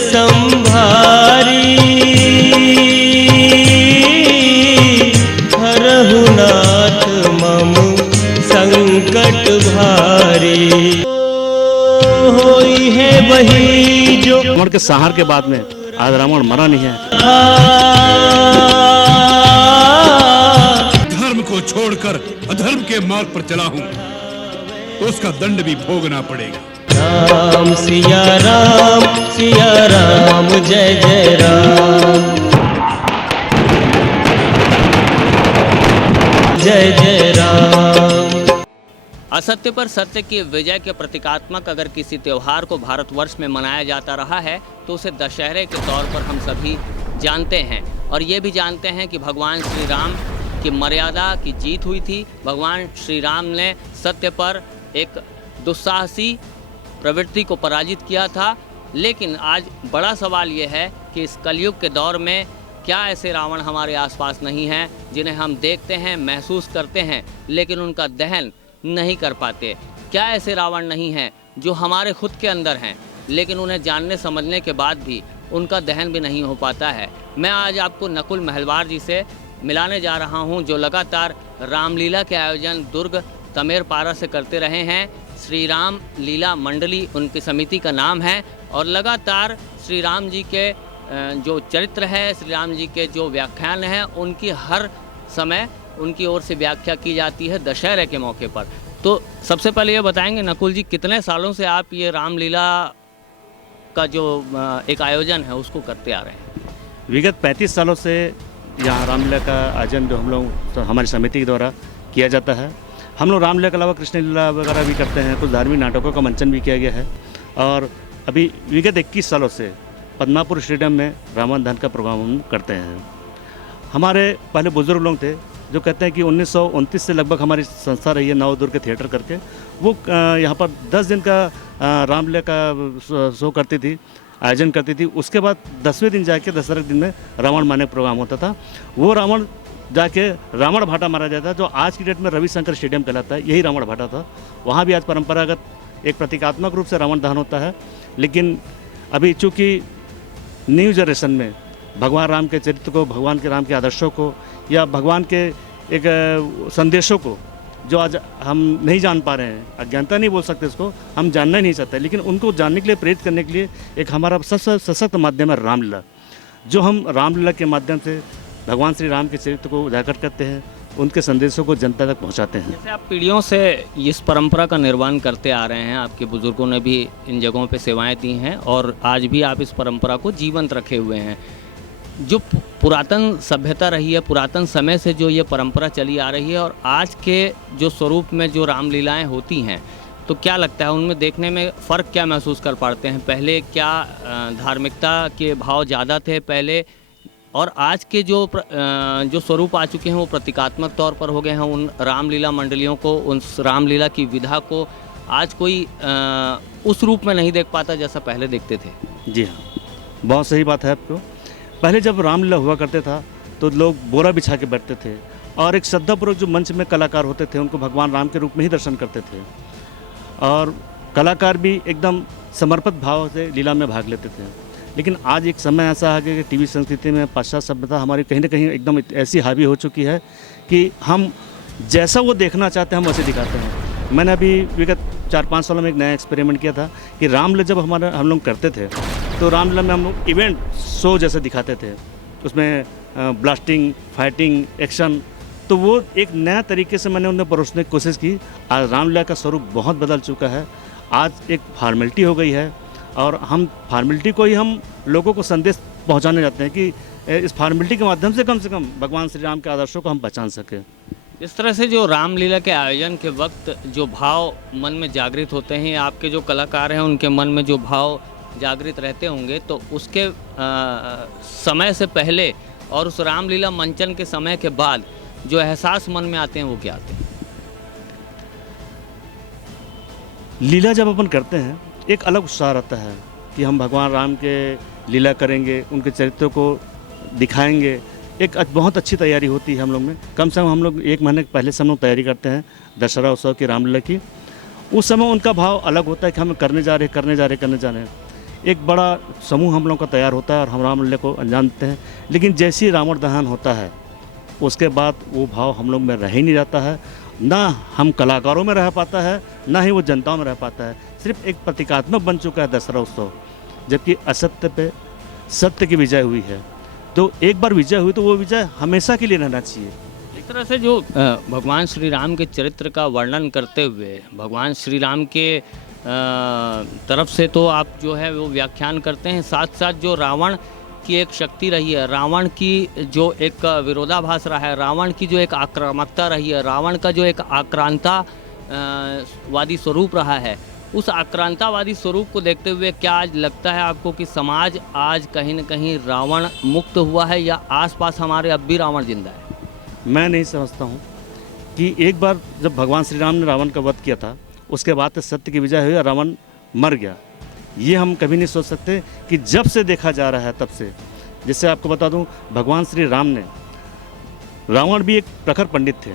संभारी, हरहु नाथ मम संकट भारी। होई है वही जो रावण के संहार के बाद में आज रावण मरा नहीं है। धर्म को छोड़कर अधर्म के मार्ग पर चला हूँ तो उसका दंड भी भोगना पड़ेगा। राम सिया राम जय जय राम, जय जय राम। असत्य पर सत्य की विजय के प्रतीकात्मक अगर किसी त्यौहार को भारतवर्ष में मनाया जाता रहा है तो उसे दशहरे के तौर पर हम सभी जानते हैं, और ये भी जानते हैं कि भगवान श्री राम की मर्यादा की जीत हुई थी। भगवान श्री राम ने सत्य पर एक दुस्साहसी प्रवृत्ति को पराजित किया था। लेकिन आज बड़ा सवाल ये है कि इस कलयुग के दौर में क्या ऐसे रावण हमारे आसपास नहीं हैं जिन्हें हम देखते हैं, महसूस करते हैं, लेकिन उनका दहन नहीं कर पाते? क्या ऐसे रावण नहीं हैं जो हमारे खुद के अंदर हैं, लेकिन उन्हें जानने समझने के बाद भी उनका दहन भी नहीं हो पाता है? मैं आज आपको नकुल महलवार जी से मिलाने जा रहा हूं, जो लगातार रामलीला के आयोजन दुर्ग तमेर पारा से करते रहे हैं। श्री राम लीला मंडली उनकी समिति का नाम है, और लगातार श्री राम जी के जो चरित्र है, श्री राम जी के जो व्याख्यान हैं, उनकी हर समय उनकी ओर से व्याख्या की जाती है दशहरे के मौके पर। तो सबसे पहले ये बताएंगे नकुल जी, कितने सालों से आप ये रामलीला का जो एक आयोजन है उसको करते आ रहे हैं? विगत 35 सालों से यहाँ रामलीला का आयोजन जो हम लोग तो हमारी समिति के द्वारा किया जाता है। हम लोग रामलीला के अलावा कृष्ण लीला वगैरह भी करते हैं, कुछ धार्मिक नाटकों का मंचन भी किया गया है। और अभी विगत 21 सालों से पद्मापुर स्टेडियम में रावण दहन का प्रोग्राम हम करते हैं। हमारे पहले बुजुर्ग लोग थे जो कहते हैं कि 1929 से लगभग हमारी संस्था रही है नव दुर्ग थिएटर करके, वो यहाँ पर 10 दिन का रामलीला का शो करती थी, आयोजन करती थी। उसके बाद 10वें दिन जाके दशहरे दिन में रावण मारने प्रोग्राम होता था। वो रावण जाके रावण भाटा मारा जाता है, जो आज की डेट में रविशंकर स्टेडियम कहलाता है, यही रावण भाटा था। वहाँ भी आज परंपरागत एक प्रतीकात्मक रूप से रावण दहन होता है। लेकिन अभी चूँकि न्यू जनरेशन में भगवान राम के चरित्र को, भगवान के राम के आदर्शों को, या भगवान के एक संदेशों को जो आज हम नहीं जान पा रहे हैं, अज्ञानता नहीं बोल सकते इसको, हम जानना ही नहीं चाहते, लेकिन उनको जानने के लिए, प्रेरित करने के लिए एक हमारा सबसे सशक्त माध्यम है रामलीला। जो हम रामलीला के माध्यम से भगवान श्री राम के चरित्र को उजागर करते हैं, उनके संदेशों को जनता तक पहुंचाते हैं। जैसे आप पीढ़ियों से इस परंपरा का निर्वहन करते आ रहे हैं, आपके बुजुर्गों ने भी इन जगहों पे सेवाएं दी हैं, और आज भी आप इस परंपरा को जीवंत रखे हुए हैं। जो पुरातन सभ्यता रही है, पुरातन समय से जो ये परंपरा चली आ रही है, और आज के जो स्वरूप में जो रामलीलाएँ होती हैं, तो क्या लगता है उनमें देखने में फ़र्क क्या महसूस कर पाते हैं? पहले क्या धार्मिकता के भाव ज़्यादा थे पहले, और आज के जो स्वरूप आ चुके हैं वो प्रतीकात्मक तौर पर हो गए हैं? उन रामलीला मंडलियों को, उस रामलीला की विधा को आज कोई उस रूप में नहीं देख पाता जैसा पहले देखते थे। जी हाँ, बहुत सही बात है आपको। पहले जब रामलीला हुआ करते था तो लोग बोरा बिछा के बैठते थे, और एक श्रद्धापूर्वक जो मंच में कलाकार होते थे उनको भगवान राम के रूप में ही दर्शन करते थे, और कलाकार भी एकदम समर्पित भाव से लीला में भाग लेते थे। लेकिन आज एक समय ऐसा आ गया कि टीवी संस्कृति में पाश्चात्य सभ्यता हमारी कहीं ना कहीं एकदम ऐसी हावी हो चुकी है कि हम जैसा वो देखना चाहते हैं हम वैसे दिखाते हैं। मैंने अभी विगत 4-5 सालों में एक नया एक्सपेरिमेंट किया था कि रामलीला जब हम लोग करते थे तो रामलीला में हम लोग इवेंट शो जैसे दिखाते थे, उसमें ब्लास्टिंग, फाइटिंग, एक्शन। तो वो एक नया तरीके से मैंने उन्हें परोसने की कोशिश की। आज रामलीला का स्वरूप बहुत बदल चुका है। आज एक फॉर्मेलिटी हो गई है, और हम फॉर्मेलिटी को ही हम लोगों को संदेश पहुंचाने जाते हैं कि इस फॉर्मेलिटी के माध्यम से कम भगवान श्री राम के आदर्शों को हम पहचान सकें। इस तरह से जो रामलीला के आयोजन के वक्त जो भाव मन में जागृत होते हैं, आपके जो कलाकार हैं उनके मन में जो भाव जागृत रहते होंगे, तो उसके समय से पहले और उस रामलीला मंचन के समय के बाद जो एहसास मन में आते हैं वो क्या आते हैं? लीला जब अपन करते हैं एक अलग उत्साह रहता है कि हम भगवान राम के लीला करेंगे, उनके चरित्रों को दिखाएंगे। एक बहुत अच्छी तैयारी होती है हम लोग में। कम से कम हम लोग 1 महीने पहले से हम लोग तैयारी करते हैं दशहरा उत्सव की, रामलीला की। उस समय उनका भाव अलग होता है कि हम करने जा रहे हैं। एक बड़ा समूह हम लोग का तैयार होता है और हम रामलीला को अंजाम देते हैं। लेकिन जैसे ही रावण दहन होता है उसके बाद वो भाव हम लोग में रह ही नहीं जाता है, ना हम कलाकारों में रह पाता है, ना ही वो जनताओं में रह पाता है। सिर्फ एक प्रतीकात्मक बन चुका है दशहरा उत्सव, जबकि असत्य पे सत्य की विजय हुई है। तो एक बार विजय हुई तो वो विजय हमेशा के लिए रहना चाहिए। एक तरह से जो भगवान श्री राम के चरित्र का वर्णन करते हुए भगवान श्री राम के तरफ से तो आप जो है वो व्याख्यान करते हैं, साथ साथ जो रावण की एक शक्ति रही है, रावण की जो एक विरोधाभास रहा है, रावण की जो एक आक्रामकता रही है, रावण का जो एक आक्रांता वादी स्वरूप रहा है, उस आक्रांतावादी स्वरूप को देखते हुए क्या आज लगता है आपको कि समाज आज कहीं न कहीं रावण मुक्त हुआ है या आसपास हमारे अब भी रावण जिंदा है? मैं नहीं समझता हूँ कि एक बार जब भगवान श्री राम ने रावण का वध किया था उसके बाद सत्य की विजय हुई और रावण मर गया। ये हम कभी नहीं सोच सकते कि जब से देखा जा रहा है तब से। जैसे आपको बता दूं, भगवान श्री राम ने, रावण भी एक प्रखर पंडित थे,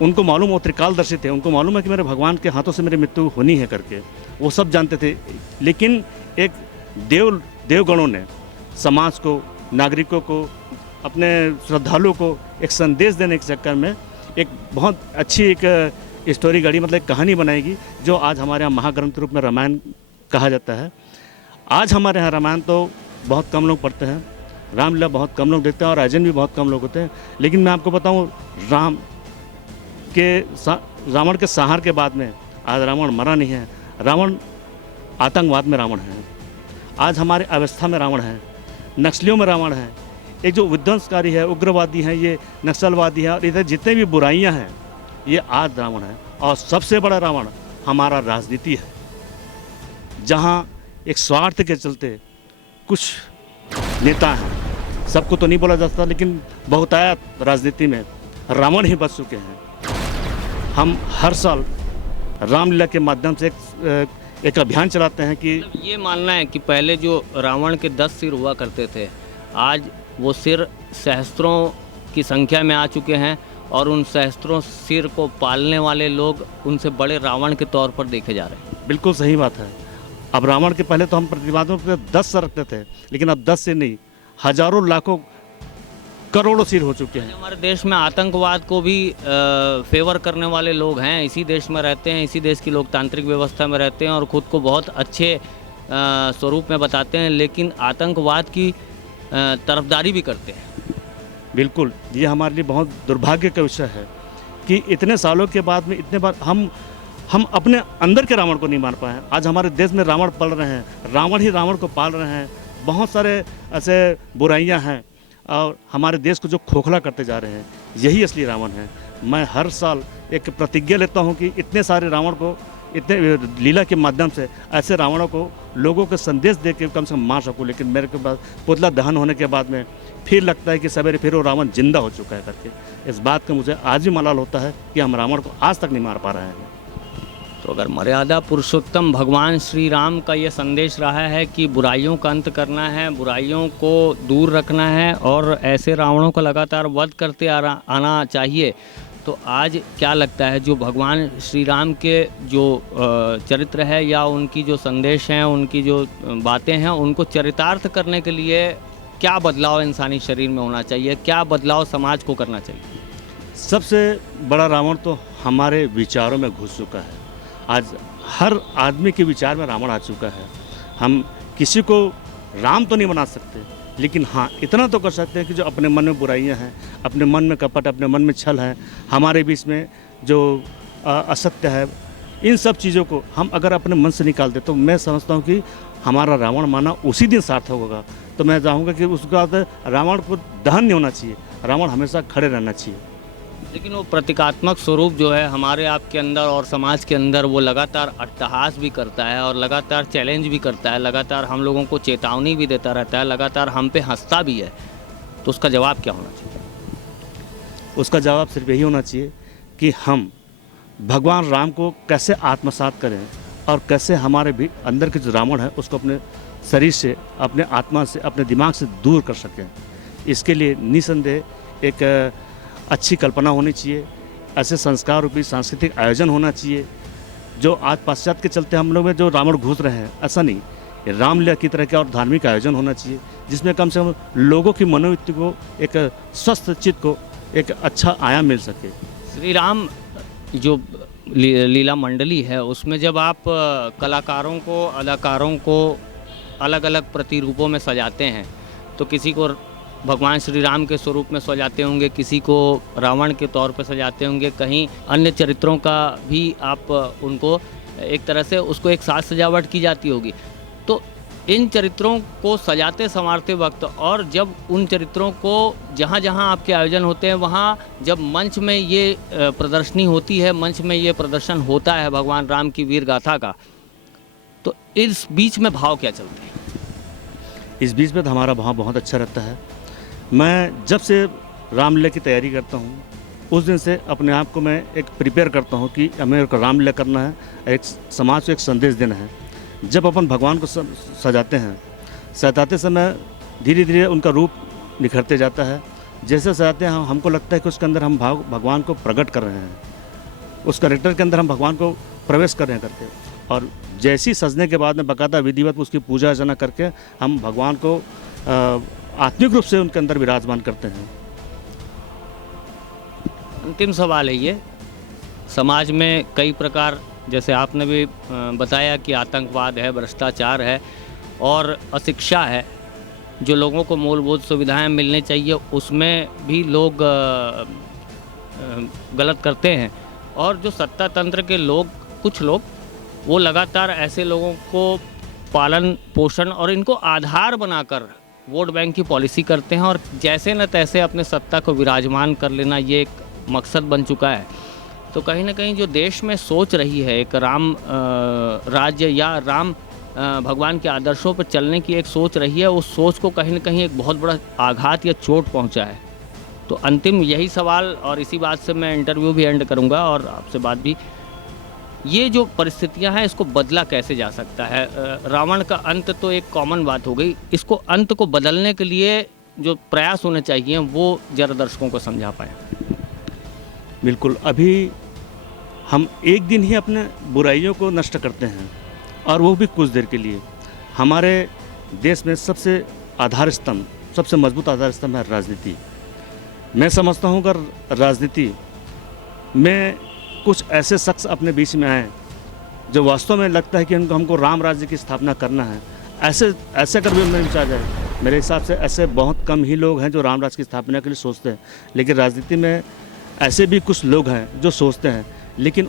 उनको मालूम, वो त्रिकालदर्शी थे, उनको मालूम है कि मेरे भगवान के हाथों से मेरी मृत्यु होनी है करके, वो सब जानते थे। लेकिन एक देवगणों ने समाज को, नागरिकों को, अपने श्रद्धालुओं को एक संदेश देने के चक्कर में एक बहुत अच्छी एक स्टोरी गढ़ी, मतलब एक कहानी बनाएगी, जो आज हमारे यहाँ महाग्रंथ रूप में रामायण कहा जाता है। आज हमारे यहाँ रामायण तो बहुत कम लोग पढ़ते हैं, रामलीला बहुत कम लोग देखते हैं और आयोजन भी बहुत कम लोग होते हैं। लेकिन मैं आपको बताऊं, रावण के संहार के बाद में आज रावण मरा नहीं है। रावण आतंकवाद में रावण है, आज हमारे अवस्था में रावण है, नक्सलियों में रावण है, एक जो विध्वंसकारी है, उग्रवादी हैं, ये नक्सलवादी हैं और इधर जितने भी बुराइयां हैं, ये आज रावण है। और सबसे बड़ा रावण हमारा राजनीति है, जहां एक स्वार्थ के चलते कुछ नेता हैं, सबको तो नहीं बोला जाता, लेकिन बहुतायत राजनीति में रावण ही बच चुके हैं। हम हर साल रामलीला के माध्यम से एक अभियान चलाते हैं कि ये मानना है कि पहले जो रावण के 10 सिर हुआ करते थे, आज वो सिर सहस्त्रों की संख्या में आ चुके हैं और उन सहस्त्रों सिर को पालने वाले लोग उनसे बड़े रावण के तौर पर देखे जा रहे हैं। बिल्कुल सही बात है। अब रावण के पहले तो हम प्रतिवादों पे 10 सर रखते थे, लेकिन अब 10 से नहीं, हजारों लाखों करोड़ों सिर हो चुके हैं। हमारे देश में आतंकवाद को भी फेवर करने वाले लोग हैं, इसी देश में रहते हैं, इसी देश की लोकतांत्रिक व्यवस्था में रहते हैं और ख़ुद को बहुत अच्छे स्वरूप में बताते हैं, लेकिन आतंकवाद की तरफदारी भी करते हैं। बिल्कुल, ये हमारे लिए बहुत दुर्भाग्य का विषय है कि इतने सालों के बाद में इतने बार हम अपने अंदर के रावण को नहीं मार पाए हैं। आज हमारे देश में रावण पल रहे हैं, रावण ही रावण को पाल रहे हैं। बहुत सारे ऐसे बुराइयां हैं और हमारे देश को जो खोखला करते जा रहे हैं, यही असली रावण है। मैं हर साल एक प्रतिज्ञा लेता हूं कि इतने सारे रावण को, इतने लीला के माध्यम से ऐसे रावणों को लोगों को संदेश दे के कम से कम मार सकूँ। लेकिन मेरे के पास पुतला दहन होने के बाद में फिर लगता है कि सवेरे फिर वो रावण जिंदा हो चुका है करके। इस बात का मुझे आज भी मलाल होता है कि हम रावण को आज तक नहीं मार पा रहे हैं। तो अगर मर्यादा पुरुषोत्तम भगवान श्री राम का ये संदेश रहा है कि बुराइयों का अंत करना है, बुराइयों को दूर रखना है और ऐसे रावणों को लगातार वध करते आना चाहिए, तो आज क्या लगता है जो भगवान श्री राम के जो चरित्र है या उनकी जो संदेश हैं, उनकी जो बातें हैं, उनको चरितार्थ करने के लिए क्या बदलाव इंसानी शरीर में होना चाहिए, क्या बदलाव समाज को करना चाहिए? सबसे बड़ा रावण तो हमारे विचारों में घुस चुका है। आज हर आदमी के विचार में रावण आ चुका है। हम किसी को राम तो नहीं बना सकते, लेकिन हाँ इतना तो कर सकते हैं कि जो अपने मन में बुराइयां हैं, अपने मन में कपट, अपने मन में छल है, हमारे बीच में जो असत्य है, इन सब चीज़ों को हम अगर अपने मन से निकाल दें तो मैं समझता हूँ कि हमारा रावण माना उसी दिन सार्थक होगा। तो मैं चाहूँगा कि उसका रावण को दहन नहीं होना चाहिए, रावण हमेशा खड़े रहना चाहिए। लेकिन वो प्रतीकात्मक स्वरूप जो है हमारे आपके अंदर और समाज के अंदर, वो लगातार अट्टहास भी करता है और लगातार चैलेंज भी करता है, लगातार हम लोगों को चेतावनी भी देता रहता है, लगातार हम पे हंसता भी है। तो उसका जवाब क्या होना चाहिए? उसका जवाब सिर्फ यही होना चाहिए कि हम भगवान राम को कैसे आत्मसात करें और कैसे हमारे भी अंदर के जो रावण है उसको अपने शरीर से, अपने आत्मा से, अपने दिमाग से दूर कर सकें। इसके लिए निसंदेह एक अच्छी कल्पना होनी चाहिए, ऐसे संस्कार रूपी सांस्कृतिक आयोजन होना चाहिए। जो आज पाश्चात्य के चलते हम लोग में जो रावण घुस रहे हैं, ऐसा नहीं, रामलीला की तरह का और धार्मिक आयोजन होना चाहिए, जिसमें कम से कम लोगों की मनोवृत्ति को, एक स्वस्थ चित्त को एक अच्छा आयाम मिल सके। श्री राम जो लीला मंडली है, उसमें जब आप कलाकारों को, अदाकारों को अलग अलग प्रतिरूपों में सजाते हैं, तो किसी को भगवान श्री राम के स्वरूप में सजाते होंगे, किसी को रावण के तौर पर सजाते होंगे, कहीं अन्य चरित्रों का भी आप उनको एक तरह से उसको एक साज सजावट की जाती होगी। तो इन चरित्रों को सजाते संवारते वक्त और जब उन चरित्रों को जहाँ जहाँ आपके आयोजन होते हैं, वहाँ जब मंच में ये प्रदर्शनी होती है, मंच में ये प्रदर्शन होता है भगवान राम की वीर गाथा का, तो इस बीच में भाव क्या चलते हैं? इस बीच में तो हमारा भाव बहुत अच्छा रहता है। मैं जब से रामलीला की तैयारी करता हूँ, उस दिन से अपने आप को मैं एक प्रिपेयर करता हूँ कि हमें रामलीला करना है, एक समाज को एक संदेश देना है। जब अपन भगवान को सजाते हैं, सजाते समय धीरे धीरे उनका रूप निखरते जाता है। जैसे सजाते हैं हमको लगता है कि उसके अंदर हम भगवान को प्रकट कर रहे हैं, उस कैरेक्टर के अंदर हम भगवान को प्रवेश कर रहे हैं करके। और जैसी सजने के बाद में बाकायदा विधिवत उसकी पूजा अर्चना करके हम भगवान को आत्मिक रूप से उनके अंदर विराजमान करते हैं। अंतिम सवाल है ये, समाज में कई प्रकार, जैसे आपने भी बताया कि आतंकवाद है, भ्रष्टाचार है और अशिक्षा है, जो लोगों को मूलभूत सुविधाएं मिलने चाहिए उसमें भी लोग गलत करते हैं। और जो सत्ता तंत्र के लोग, कुछ लोग, वो लगातार ऐसे लोगों को पालन पोषण और इनको आधार बनाकर वोट बैंक की पॉलिसी करते हैं और जैसे न तैसे अपने सत्ता को विराजमान कर लेना, ये एक मकसद बन चुका है। तो कहीं ना कहीं जो देश में सोच रही है, एक राम राज्य या राम भगवान के आदर्शों पर चलने की एक सोच रही है, उस सोच को कहीं ना कहीं एक बहुत बड़ा आघात या चोट पहुंचा है। तो अंतिम यही सवाल, और इसी बात से मैं इंटरव्यू भी एंड करूंगा और आपसे बात भी, ये जो परिस्थितियां हैं इसको बदला कैसे जा सकता है? रावण का अंत तो एक कॉमन बात हो गई, इसको अंत को बदलने के लिए जो प्रयास होने चाहिए वो जरा दर्शकों को समझा पाएँ। बिल्कुल, अभी हम एक दिन ही अपने बुराइयों को नष्ट करते हैं और वो भी कुछ देर के लिए। हमारे देश में सबसे आधार स्तंभ, सबसे मजबूत आधार स्तंभ है राजनीति। मैं समझता हूँ अगर राजनीति में कुछ ऐसे शख्स अपने बीच में आए जो वास्तव में लगता है कि हमको राम राज्य की स्थापना करना है, ऐसे कर भी उनमें विचार जाए। मेरे हिसाब से ऐसे बहुत कम ही लोग हैं जो राम राज्य की स्थापना के लिए सोचते हैं, लेकिन राजनीति में ऐसे भी कुछ लोग हैं जो सोचते हैं, लेकिन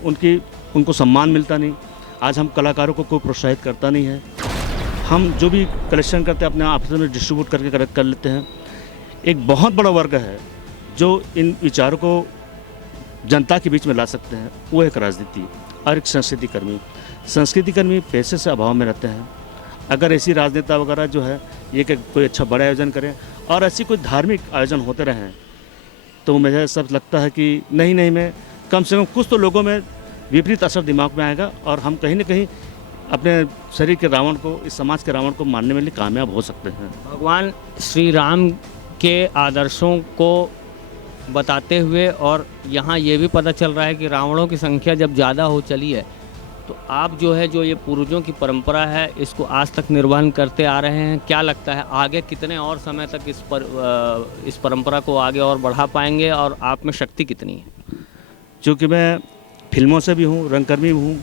उनको सम्मान मिलता नहीं। आज हम कलाकारों को कोई प्रोत्साहित करता नहीं है। हम जो भी कलेक्शन करते हैं अपने ऑफिस में डिस्ट्रीब्यूट करके कर लेते हैं। एक बहुत बड़ा वर्ग है जो इन विचारों को जनता के बीच में ला सकते हैं, वो एक राजनीति और एक संस्कृति कर्मी। संस्कृति कर्मी पैसे से अभाव में रहते हैं। अगर ऐसी राजनेता वगैरह जो है ये कि कोई अच्छा बड़ा आयोजन करें और ऐसी कोई धार्मिक आयोजन होते रहें, तो मुझे सब लगता है कि नहीं में कम से कम कुछ तो लोगों में विपरीत असर दिमाग में आएगा और हम कहीं ना कहीं अपने शरीर के रावण को, इस समाज के रावण को मारने में लिए कामयाब हो सकते हैं। भगवान श्री राम के आदर्शों को बताते हुए, और यहाँ ये भी पता चल रहा है कि रावणों की संख्या जब ज़्यादा हो चली है, तो आप जो है, जो ये पूर्वजों की परंपरा है, इसको आज तक निर्वहन करते आ रहे हैं। क्या लगता है आगे कितने और समय तक इस परंपरा को आगे और बढ़ा पाएंगे और आप में शक्ति कितनी है? चूँकि मैं फिल्मों से भी हूँ, रंगकर्मी भी हूँ,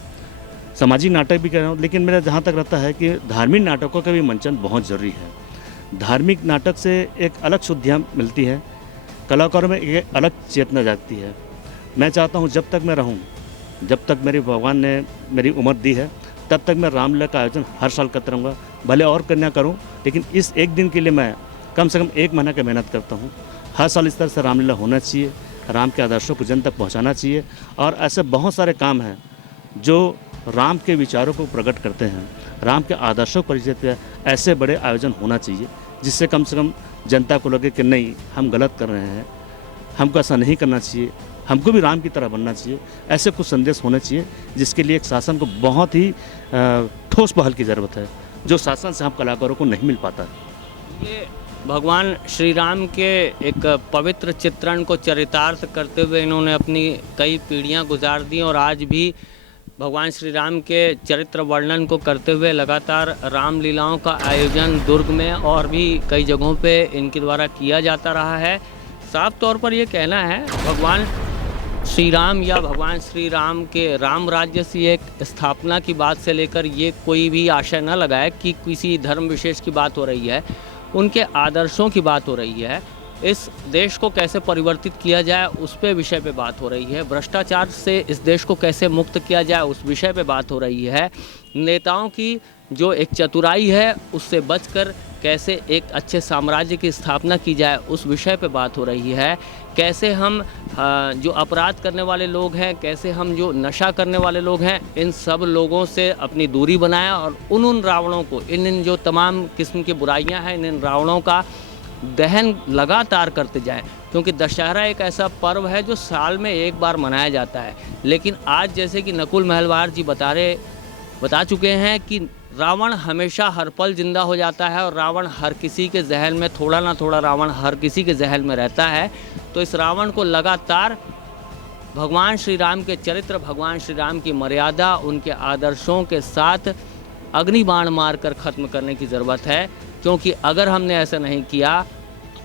सामाजिक नाटक भी कर रहा हूँ, लेकिन मेरा जहाँ तक रहता है कि धार्मिक नाटकों का भी मंचन बहुत ज़रूरी है। धार्मिक नाटक से एक अलग शुद्धियाँ मिलती है, कलाकारों में एक अलग चेतना जागती है। मैं चाहता हूँ जब तक मैं रहूँ, जब तक मेरे भगवान ने मेरी उम्र दी है, तब तक मैं रामलीला का आयोजन हर साल करता रहूँगा। भले और करना करूँ, लेकिन इस एक दिन के लिए मैं कम से कम 1 महीना की मेहनत करता हूँ। हर साल इस तरह से रामलीला होना चाहिए, राम के आदर्शों को जन तक पहुँचाना चाहिए। और ऐसे बहुत सारे काम हैं जो राम के विचारों को प्रकट करते हैं, राम के आदर्शों को परिचय देते हैं। ऐसे बड़े आयोजन होना चाहिए जिससे कम से कम जनता को लगे कि नहीं, हम गलत कर रहे हैं, हमको ऐसा नहीं करना चाहिए, हमको भी राम की तरह बनना चाहिए। ऐसे कुछ संदेश होने चाहिए जिसके लिए एक शासन को बहुत ही ठोस पहल की ज़रूरत है, जो शासन से हम कलाकारों को नहीं मिल पाता। ये भगवान श्री राम के एक पवित्र चित्रण को चरितार्थ करते हुए इन्होंने अपनी कई पीढ़ियां गुजार दी और आज भी भगवान श्री राम के चरित्र वर्णन को करते हुए लगातार रामलीलाओं का आयोजन दुर्ग में और भी कई जगहों पे इनके द्वारा किया जाता रहा है। साफ तौर पर ये कहना है भगवान श्री राम या भगवान श्री राम के राम राज्य की एक स्थापना की बात से लेकर ये कोई भी आशय न लगाए कि किसी धर्म विशेष की बात हो रही है, उनके आदर्शों की बात हो रही है। इस देश को कैसे परिवर्तित किया जाए उस पे विषय पे बात हो रही है। भ्रष्टाचार से इस देश को कैसे मुक्त किया जाए उस विषय पे बात हो रही है। नेताओं की जो एक चतुराई है उससे बचकर कैसे एक अच्छे साम्राज्य की स्थापना की जाए उस विषय पे बात हो रही है। कैसे हम जो अपराध करने वाले लोग हैं, कैसे हम जो नशा करने वाले लोग हैं, इन सब लोगों से अपनी दूरी बनाएं और उन रावणों को, इन जो तमाम किस्म की बुराइयां हैं, इन रावणों का दहन लगातार करते जाएं। क्योंकि दशहरा एक ऐसा पर्व है जो साल में एक बार मनाया जाता है। लेकिन आज जैसे कि नकुल महलवार जी बता चुके हैं कि रावण हमेशा हर पल जिंदा हो जाता है और रावण हर किसी के जहन में, थोड़ा ना थोड़ा रावण हर किसी के जहन में रहता है। तो इस रावण को लगातार भगवान श्री राम के चरित्र, भगवान श्री राम की मर्यादा, उनके आदर्शों के साथ अग्निबाण मारकर ख़त्म करने की ज़रूरत है। क्योंकि अगर हमने ऐसा नहीं किया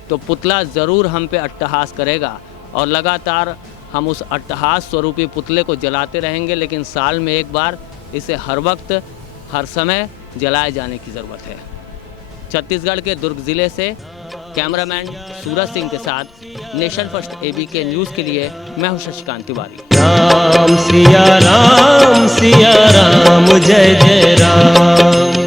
तो पुतला ज़रूर हम पे अट्टहास करेगा और लगातार हम उस अट्टहास स्वरूपी पुतले को जलाते रहेंगे। लेकिन साल में एक बार इसे हर वक्त, हर समय जलाए जाने की ज़रूरत है। छत्तीसगढ़ के दुर्ग ज़िले से कैमरामैन सूरज सिंह के साथ नेशन फर्स्ट ABK न्यूज़ के लिए मैं हूं शशिकांत तिवारी। राम सिया राम, सिया राम, जय जय राम।